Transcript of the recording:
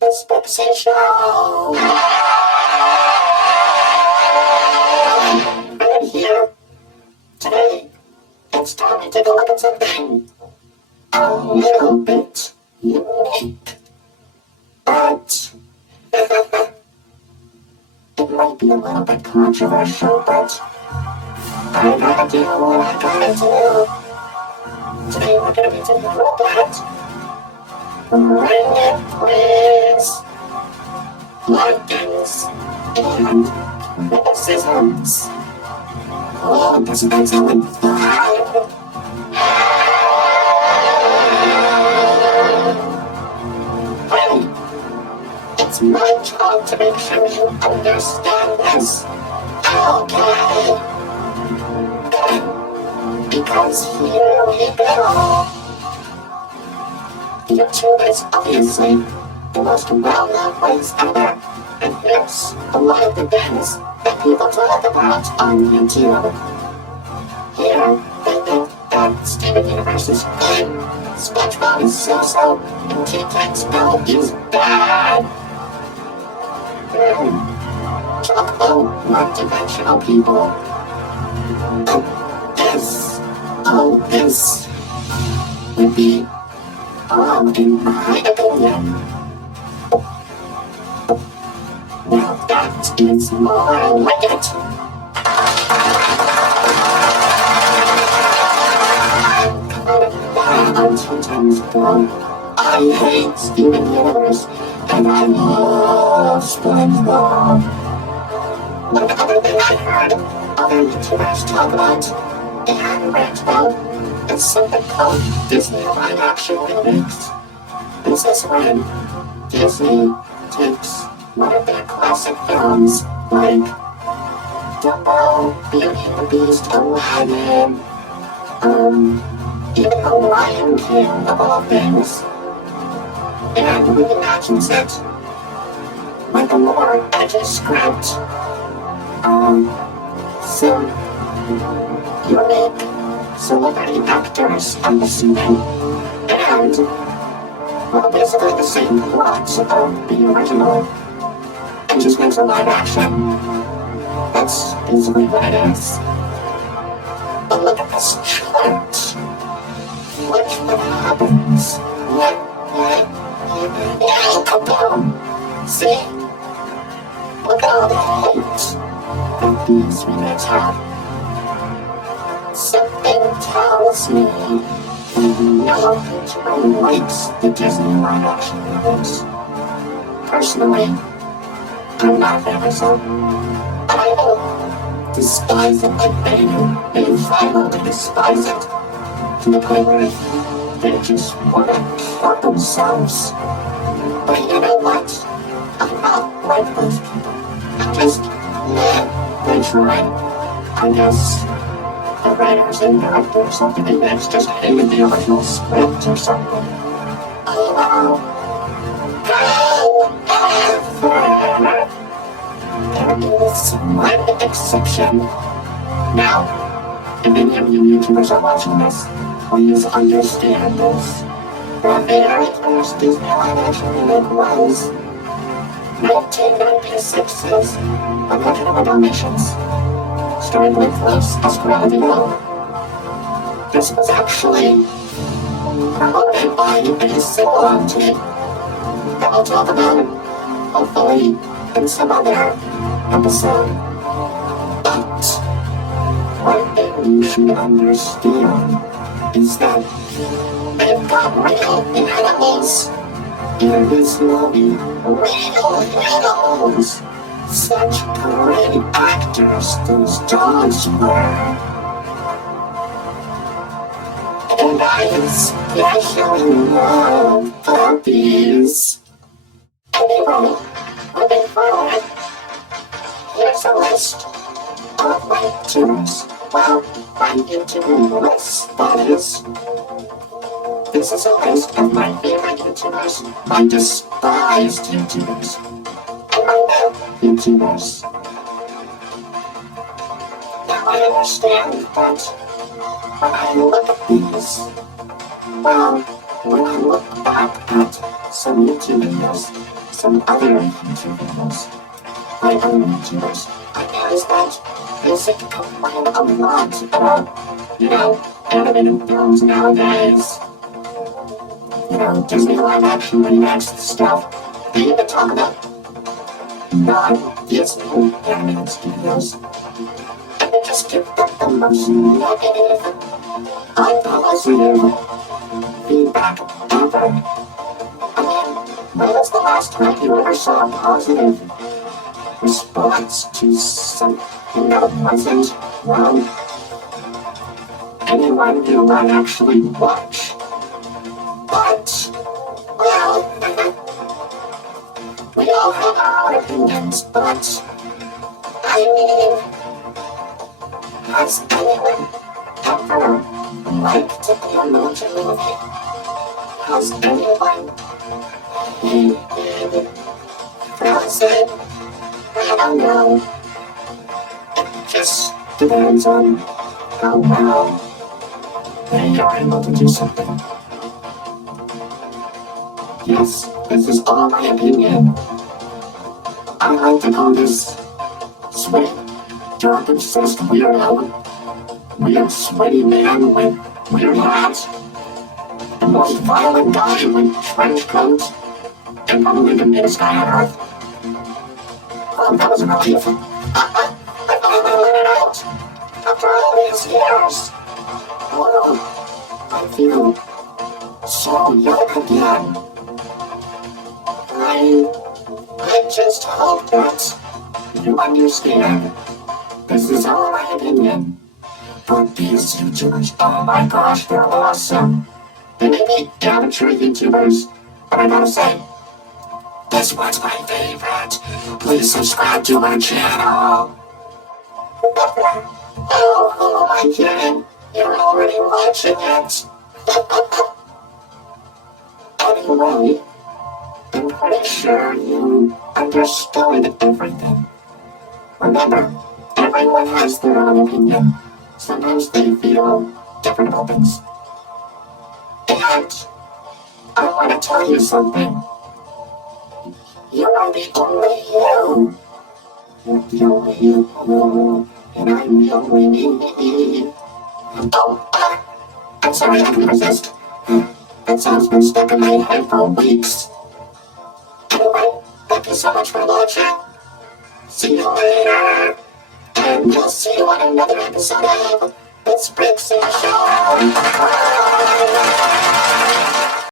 The Sprixie Show! I'm here. Today, it's time to take a look at something a little bit unique. But it might be a little bit controversial, but I gotta do what I gotta do. Today we're gonna be taking a look at Ring It Please, Lightnings, and criticisms. Oh, this is excellent fun. It's my job to make sure you understand this. Okay. Because here we go. YouTube is obviously the most well-known place ever, and here's a lot of the things that people talk about on YouTube. Here, they think that Steven Universe is good, SpongeBob is so-so, and Tic-Tac Spell is bad. Talk about one-dimensional people. This would be all in my opinion. Now that is more like it. I'm kind of bad on 2 times ago. I hate Steven Universe, and I love SpongeBob. One other thing I heard other YouTubers talk about and rant about is something called Disney live action remakes. This is when Disney takes one of their classic films like Dumbo, Beauty and the Beast, Aladdin, even The Lion King of all things, and reimagines it with a more edgy script. So you make celebrity actors, I'm assuming, and, well, basically the same plot of the original, and just makes a live action. That's basically what it is. But look at this chart. Look what happens. Kaboom! See? Look at all the hate that these remakes have. Something tells me no one likes the Disney live action movies. Personally, I'm not a fan of them. I will despise it like they do. They violently despise it to the point where they just want to kill themselves. But you know what? I'm not like those people. I just, they try. I guess the writers and directors or something they next just hated the original script or something. Oh well. However, there is one exception. Now, if any of you YouTubers are watching this, please understand this. The very first Disney live action remake was 1996's 101 Dalmatians, starring with Los Escravino. This was actually promoted by a sing-along tape that I'll talk about, hopefully, in some other episode. But what you should understand is that they've got real animals in this movie. Real animals. Such great actors those dogs were. And I especially love puppies. Anyway, moving forward, here's a list of my YouTubers. Well, my YouTube list, that is. This is a list of my favorite YouTubers, my despised YouTubers, and my new YouTubers. Now I understand that when I look at these, well, when I look back at some YouTube videos, some other YouTube videos, by other YouTubers, I noticed that they seem to complain a lot about, animated films nowadays. Disney live action remakes stuff. They even talk about non-Disney animated studios. And they just give them the most negative, unpositive feedback ever. I mean, when was the last time you ever saw a positive response to something that wasn't wrong? Anyone you might actually watch. But, well, we all have our own opinions, but, I mean, has anyone ever liked the emoji movie? Has anyone hated Frozen? I don't know. It just depends on how well they are able to do something. Yes, this is all my opinion. I like to call this sweaty, dark-obsessed weirdo. Weird sweaty man with weird hat. The most violent guy with trench coat. And probably the biggest guy on Earth. Oh, that was a relief. I finally let it out. After all these years. Oh, I feel so young again. I just hope that you understand. This is all my opinion. But these YouTubers, oh my gosh, they're awesome. They may be amateur YouTubers, but I gotta say, this one's my favorite. Please subscribe to my channel. Oh, who am I kidding? You're already watching it. Anyway, I'm pretty sure you understood everything. Remember, everyone has their own opinion. Sometimes they feel different about things. And I want to tell you something. You are the only you. You're the only you. And I'm the only me. Oh, I'm sorry, I couldn't resist. That song's been stuck in my head for weeks. Anyway, thank you so much for watching. See you later. And we'll see you on another episode of the Sprixie Show. Bye.